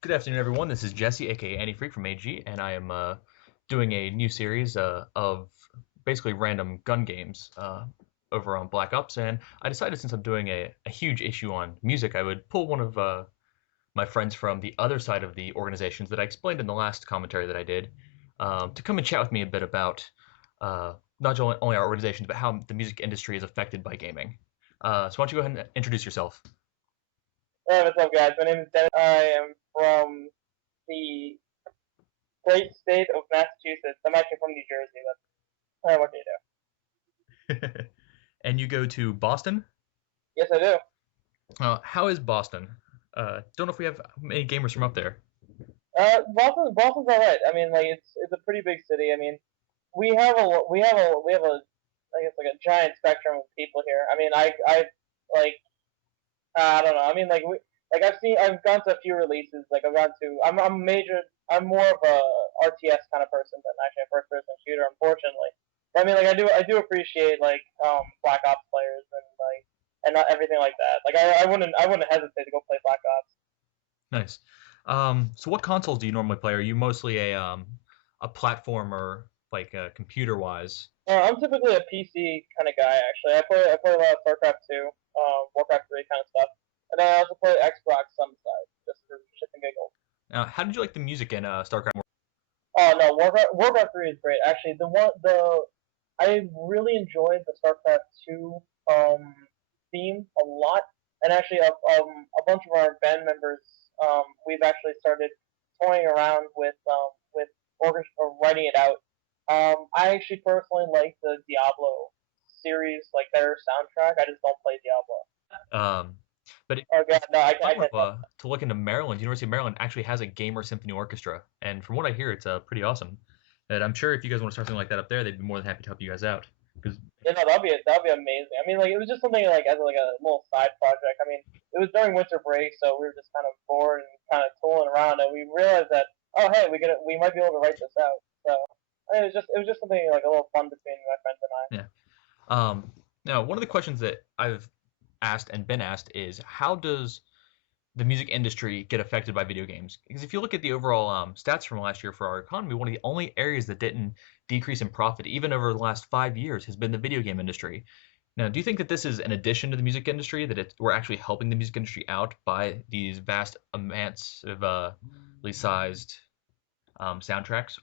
Good afternoon, everyone. This is Jesse, aka Antifreak from AG, and I am doing a new series of basically random gun games over on Black Ops. And I decided since I'm doing a huge issue on music, I would pull one of my friends from the other side of the organizations that I explained in the last commentary that I did to come and chat with me a bit about not only our organizations, but how the music industry is affected by gaming. So why don't you go ahead and introduce yourself? Hey, what's up, guys? My name is Dennis. I am from the great state of Massachusetts. I'm actually from New Jersey, but what do you do? And you go to Boston? Yes, I do. How is Boston? Don't know if we have many gamers from up there. Boston's all right. I mean, like it's a pretty big city. I mean, we have a I guess like a giant spectrum of people here. I mean, I like I don't know. I mean, like I've gone to a few releases. Like I've gone to I'm more of a RTS kind of person than actually a first person shooter, unfortunately. But I mean, like I do appreciate like Black Ops players and not everything like that. Like I wouldn't hesitate to go play Black Ops. Nice. So what consoles do you normally play? Are you mostly a platformer, like computer wise? I'm typically a PC kind of guy. Actually, I play a lot of StarCraft 2, Warcraft 3 kind of stuff, and I also play Xbox on the side just for shits and giggles. How did you like the music in StarCraft? Oh no, Warcraft 3 is great. Actually, the I really enjoyed the StarCraft 2 theme a lot, and actually a bunch of our band members we've actually started toying around with or writing it out. I actually personally like the Diablo series, like their soundtrack. I just don't play Diablo. Um, but Oh god, no, I talking can't. to look into Maryland, University of Maryland actually has a gamer symphony orchestra, and from what I hear, it's pretty awesome. And I'm sure if you guys want to start something like that up there, they'd be more than happy to help you guys out. Because Yeah, no, that'd be amazing. I mean, like it was just something like as like a little side project. I mean, it was during winter break, so we were just kind of bored and kind of tooling around, and we realized that we might be able to write this out. So I mean, it was just something like a little fun between my friends and I. yeah. Now one of the questions that I've asked and been asked is how does the music industry get affected by video games? Because if you look at the overall stats from last year for our economy, one of the only areas that didn't decrease in profit, even over the last 5 years, has been the video game industry. Now, do you think that this is an addition to the music industry, that we're actually helping the music industry out by these vast amounts of sized soundtracks?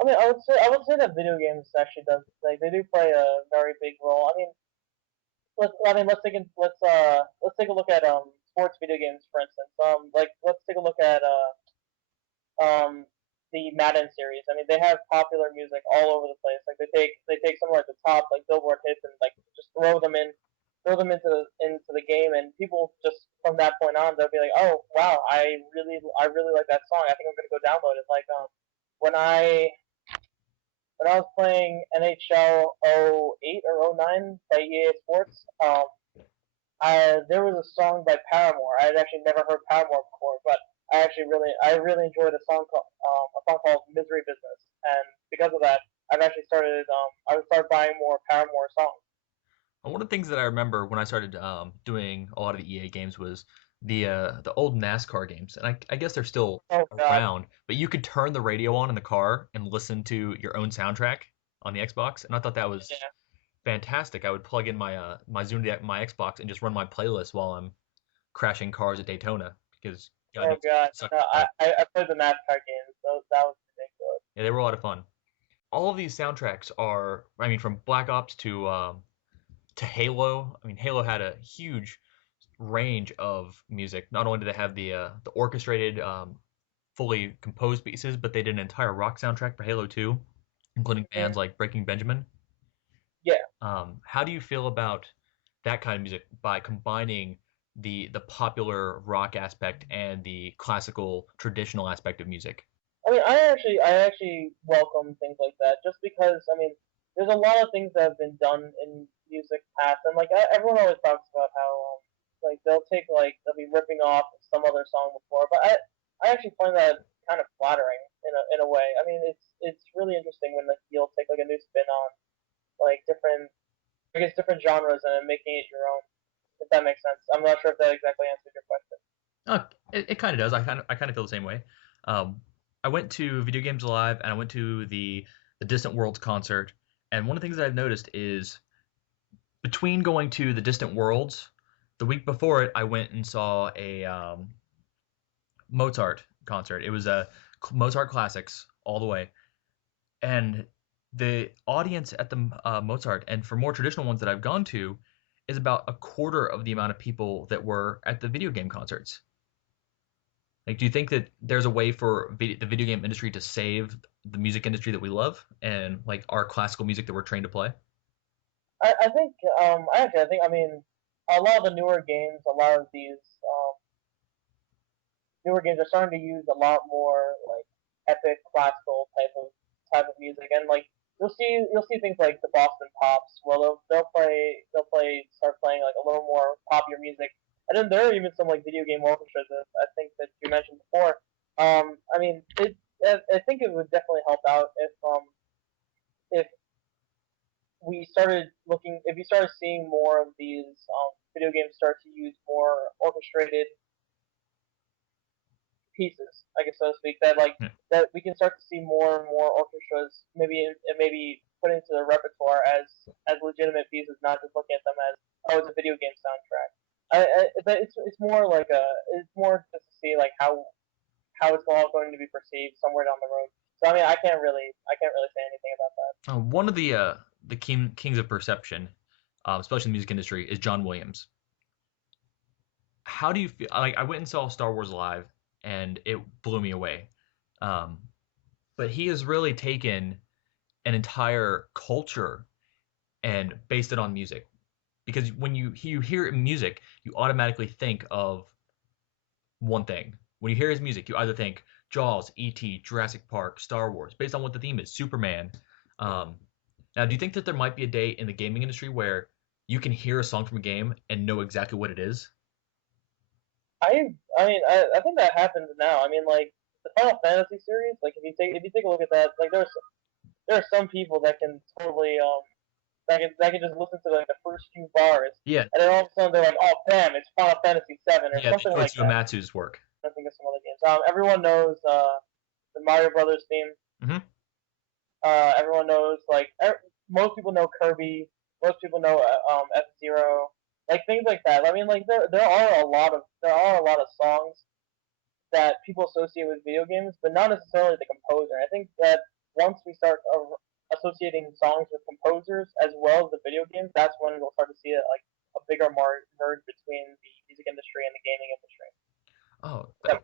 I mean, I would say that video games actually does like they do play a very big role. I mean, let's take a look at sports video games for instance. Like let's take a look at the Madden series. I mean, they have popular music all over the place. Like they take some of like the top like Billboard hits and like just throw them into the game, and people just from that point on they'll be like, oh wow, I really like that song. I think I'm gonna go download it. Like when I was playing NHL '08 or '09 by EA Sports, there was a song by Paramore. I had actually never heard Paramore before, but I really enjoyed a song called Misery Business, and because of that, I started buying more Paramore songs. One of the things that I remember when I started doing a lot of the EA games was the old NASCAR games, and I guess they're still Oh God, around. But you could turn the radio on in the car and listen to your own soundtrack on the Xbox, and I thought that was yeah. fantastic. I would plug in my Xbox and just run my playlist while I'm crashing cars at Daytona because God Oh knows God, it sucked. no, I played the NASCAR games. So that was ridiculous. Yeah, they were a lot of fun. All of these soundtracks are, I mean, from Black Ops to Halo. I mean, Halo had a huge range of music. Not only did they have the orchestrated, fully composed pieces, but they did an entire rock soundtrack for Halo 2, including bands Mhm. like Breaking Benjamin. Yeah, How do you feel about that kind of music by combining the popular rock aspect and the classical traditional aspect of music? I mean, I actually welcome things like that, just because I mean, there's a lot of things that have been done in music past, and like everyone always talks about how like they'll be ripping off some other song before, but I actually find that kind of flattering in a way. I mean, it's really interesting when like you'll take like a new spin on like different genres and then making it your own. If that makes sense, I'm not sure if that exactly answered your question. It kind of does. I kind of feel the same way. Um, I went to Video Games Live and I went to the Distant Worlds concert, and one of the things that I've noticed is between going to the Distant Worlds, the week before it, I went and saw a Mozart concert. It was a Mozart classics all the way, and the audience at the Mozart and for more traditional ones that I've gone to is about a quarter of the amount of people that were at the video game concerts. Like, do you think that there's a way for the video game industry to save the music industry that we love and like our classical music that we're trained to play? I think I think I mean a lot of the newer games, a lot of these newer games are starting to use a lot more like epic classical type of music, and like you'll see things like the Boston Pops, where they'll start playing like a little more popular music, and then there are even some like video game orchestras that I think that you mentioned before. I mean, I think it would definitely help out if if you started seeing more of these video games start to use more orchestrated pieces, I guess so to speak. Yeah. That we can start to see more and more orchestras maybe put into the repertoire as legitimate pieces, not just looking at them as it's a video game soundtrack. But it's more like it's more just to see like how it's all going to be perceived somewhere down the road. So I mean I can't really say anything about that. One of the kings of perception, especially in the music industry, is John Williams. How do you feel? Like, I went and saw Star Wars live, and it blew me away. Um, but he has really taken an entire culture and based it on music. Because when you hear music, you automatically think of one thing. When you hear his music, you either think Jaws, E.T., Jurassic Park, Star Wars, based on what the theme is, Superman. Um, Now, do you think that there might be a day in the gaming industry where you can hear a song from a game and know exactly what it is? I think that happens now. I mean, like the Final Fantasy series. Like if you take a look at that, like there are some people that can totally that can just listen to like the first few bars, Yeah, and then all of a sudden they're like, oh damn, it's Final Fantasy 7 or yeah, the something like Yoichi that. Uematsu's work. I think of some other games. Everyone knows the Mario Brothers theme. Hmm. Everyone knows most people know Kirby. Most people know F Zero. Like things like that. I mean, like there are a lot of songs that people associate with video games, but not necessarily the composer. I think that once we start associating songs with composers as well as the video games, that's when we'll start to see like a bigger merge between the music industry and the gaming industry. Oh, So,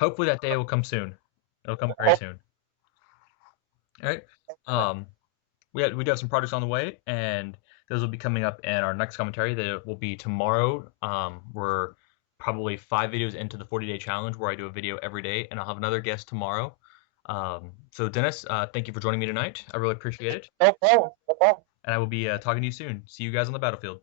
hopefully that day will come soon. It'll come very hope, soon. All right. Um, we do have some projects on the way, and those will be coming up in our next commentary. That will be tomorrow. We're probably 5 videos into the 40-day challenge where I do a video every day, and I'll have another guest tomorrow. So Dennis, thank you for joining me tonight. I really appreciate it, no problem. No problem. and I will be talking to you soon. See you guys on the battlefield.